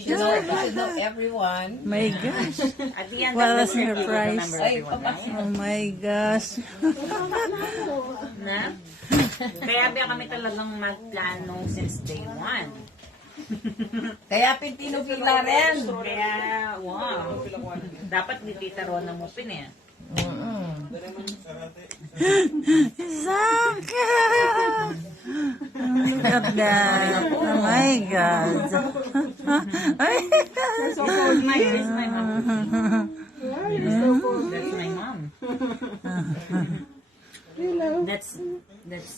You should know everyone. My gosh. At the end What a of the trip, you will surprise. remember everyone, right? Oh my gosh. Na? Kaya ba kami talagang magplano since day one. Kaya pintinupila rin. Kaya, wow. Dapat ni Tita Rona mo pin eh. Zaka! Look at that. Oh my God. Here's my mom. That's my mom. That's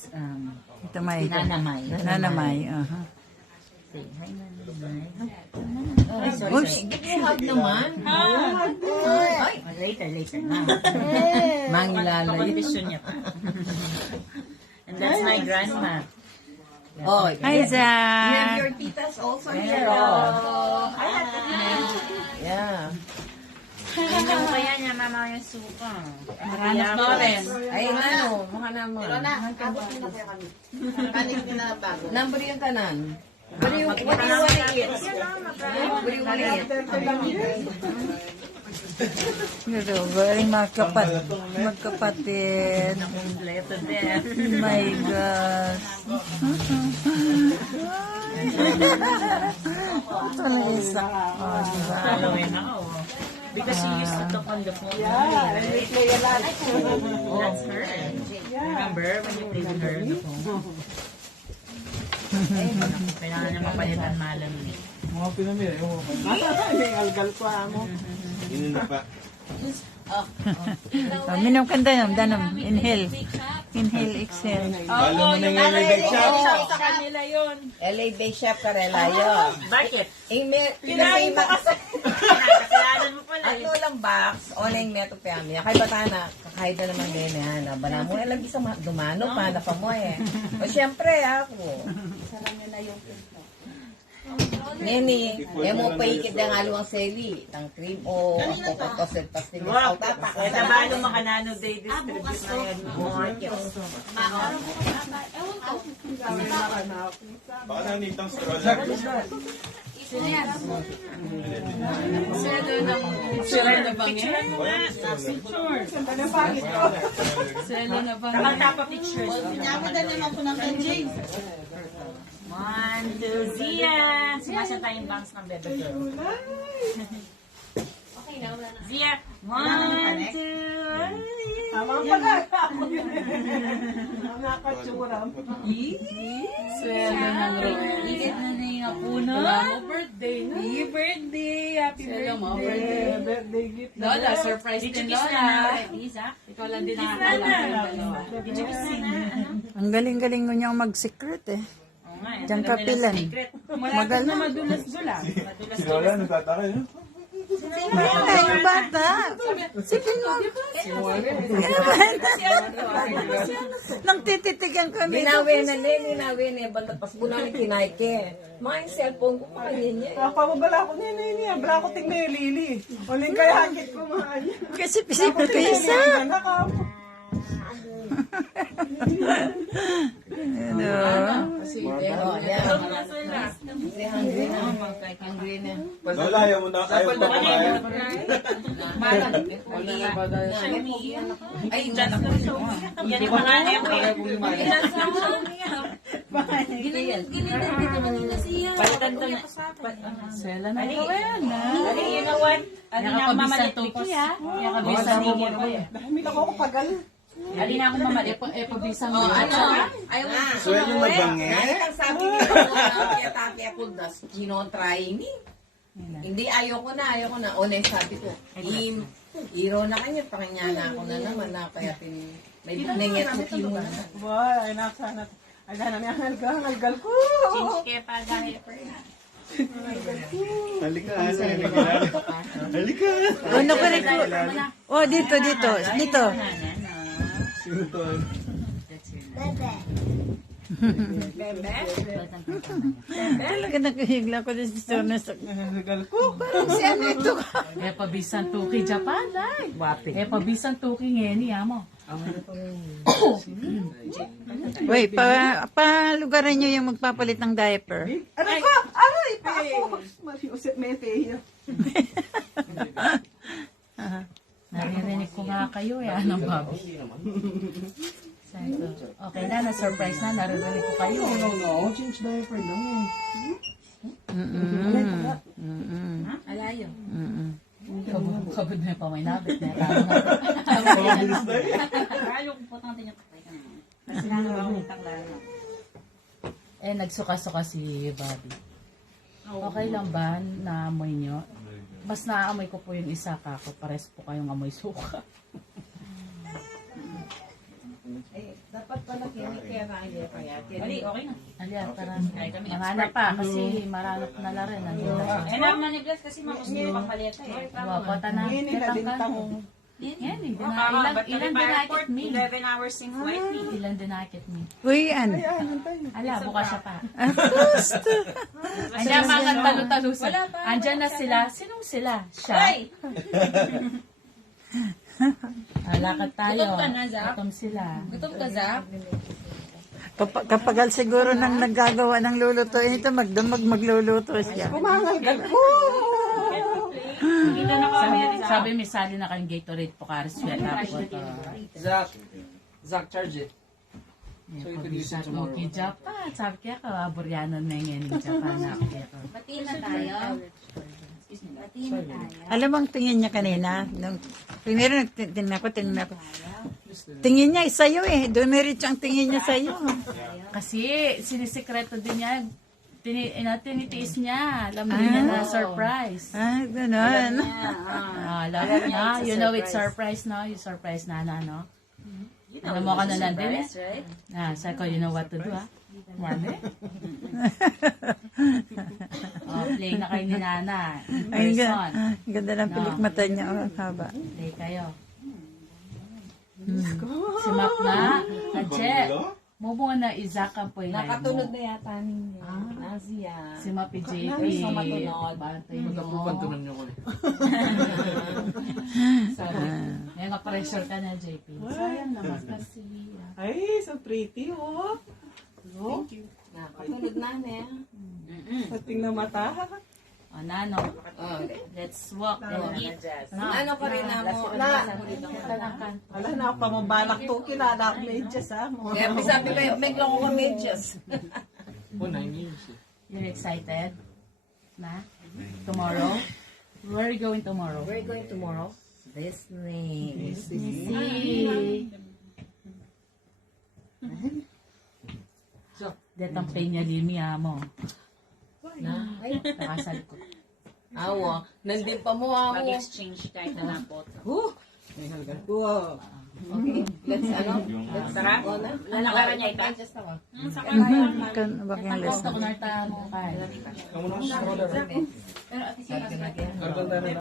Ito may Nanamay. Nanamay. Say hi, Nanamay. Oops. Hug naman. Ay, later na. Mangilalay. Condition niya pa. And that's my grandma. Oh, Hi, you have Zach. your titas also here. Oh. Yeah. Hindi mo kaya niya mama yung suka. Maranas mo rin. Ay, ano, mga naman. Number yung tanan. What do you want to eat? What do you want to eat? Ito, galing magkapatid. Kompleto din. My gosh. Ito lang isa. Oh, diba? Following ako. Because she used to talk on the phone. Yeah, that's her. Remember when you played with her on the phone? Kailangan niya mapalitan malam ni. Mga pinamira, yung algal ko mo. Yun na pa. Oh, minum ka danom. Inhale. Inhale, exhale. Balo mo na yung elevate shop. LA Bay Chef Karelayo. Bakit? Kinain mo kasi. Nakakalanan mo pala. Ano lang box, online meto piyami. Kay batana, kahit na naman ngayon na ano. Bala mo na lang bisa dumano pa na pa mo eh. O syempre ako. Neni, mo pa ikit ng aluang seli, tang cream o kokotoset pastil. Wow, kaya ba ano makanano day distribute na yan? Baka nanitang sa Pictures. One, two, Zia! Sumasya tayong bangs ng bebe girl. Zia! One, two, Tama pala. Nakatsuram. Ikit na na yung apuno. Birthday. Happy birthday. Birthday gift. Lola, surprise din Lola. Ikaw lang din nakakala. Ang galing-galing mo niyang mag-secret eh. Diyan ka pilan. Magaling. Madulas-dulas. Si Lola, nagtataka yun. Ay, yung bata. Sige mo. Nang tititigan kami. Ginawi na banda pas bulan ni kinaike. May cellphone ko pa niya. Pamabala ko niya. Bala ko tingnan yung lili. Uling kaya hangit ko mga niya. Kasi pisip ka isa. Hungry na. Lola, ayaw mo na. Ayaw pa kumain. Ay, dyan ako. Yan yung mga anak ko. Ginilid dito kanina siya. Palitan to na. Sela na ikaw yan. Ano, you know what? Ano na ako mamalit Tupos. Vicky ha? Nakabisa ni Gero eh. Dahil ako pagal. Dali na ako mamalit. Pabisa mo. So, yan yung nabangi. Ang sabi niya kaya taki ako das try ni. Hindi ayoko na. Onay sabi ko. Iro na kanya, pakanya na ako na naman na kaya may binayat mo kimo na. Boy, ay nakasana. Ay, gana niya ang algal ko. Change kaya pa dahil pa Halika. Halika. Ano ka rin? Oh, dito. Sino to? Talaga nakahigla ko din sa Algal ko. Si ano ito ka? Pabisan tuki Japan ay. Pabisan tuki ngeni amo. Wait, pa lugaran nyo yung magpapalit ng diaper. Aray ko! Aray! Mario Jose Meteo. Naririnig ko nga kayo eh. Ano, Bobby? Sabi ko, okay na, na-surprise na. Naririnig ko kayo. No, change diaper lang eh. Alayo. Kabod na yung paminabit. Lalo kung po natin yung takay ka naman. Kasi lalo ako yung takla. Eh, nagsuka-suka si Bobby. Okay lang ba na amoy nyo? Mas naaamoy ko po yung isa ka ko. Pares po kayong amoy suka. Dapat pala kaya kaya. Bali, okay na. Alya, tara. Ay, kami Manganap pa kasi maranap na la rin. Nandito na siya. Eh, naman ni Bless kasi mamos nyo pang paleta eh. Wapota na. Hindi nila din tango. Yan, ilan dinakit me. 11 hours in flight me. Ilan dinakit me. Uy, ano? Ala, bukas siya pa. Gusto. Andiyan mga talo-talusan. Andiyan na sila. Sinong sila? Siya. Ay! Lakad tayo. Gutom ka na, Zap? Gutom sila. Gutom ka, Zap? Kapag siguro nang naggagawa ng lulutuin ito, magluluto siya. Kumangal ka. Dito na kami. Sabi may sali na kayong Gatorade po karis sweat tapos Zach, charge it. So you could use it tomorrow. Smoky Japan. Sabi kaya ka, Buryanon na yung Japan na ako dito. Batiin na tayo. Batiin na tayo. Alam mo ang tingin niya kanina? Nung, primero tingnan ako. Tingin niya sa'yo eh. Dumiritso ang tingin niya sa'yo. Kasi sinisikreto din niya. Tinitiis niya. Alam din niya na surprise. Ah, ganun. Alam niya. You know it's surprise now. You surprise na no? Alam mo ka na lang din eh. Right? Sabi ko, you know what to do ha? Mami? Play na kayo ni Nana. In Ay, person. ganda ng pilik mata niya. Oh, haba. Play kayo. Si Map na. Adje. Mubo na Izaka po yung Nakatulog na yata ninyo. Asia. Si Map JP. Bantay mo. Magkapupantunan niyo ko. Sabi. Ngayon ka-pressure ka na, JP. Sayang naman kasi. Ay, so pretty oh. Thank you. Nakatulog na niya. Pating na mata. O, Nano. Let's walk and eat. Ano ko rin na mo? Wala na ako pamabalak to. Kilala ako medyas ha. Kaya sabi ko, may lang ko medyas. Oh, 9 years. You're excited? Na? Tomorrow? Where are you going tomorrow? We're going tomorrow. Disney. See. Detang Peña Limi mo. Na? Ay, Nakasal ko. awa. Nandin pa mo, awa. Mag-exchange kahit na lang po. Wow. Okay. Let's, let's Tara. go na. Lalakaran niya ito. Just na ba? Bakit yung Gusto ko na ito mo kaya. Kamu naman sa order. Pero at least yung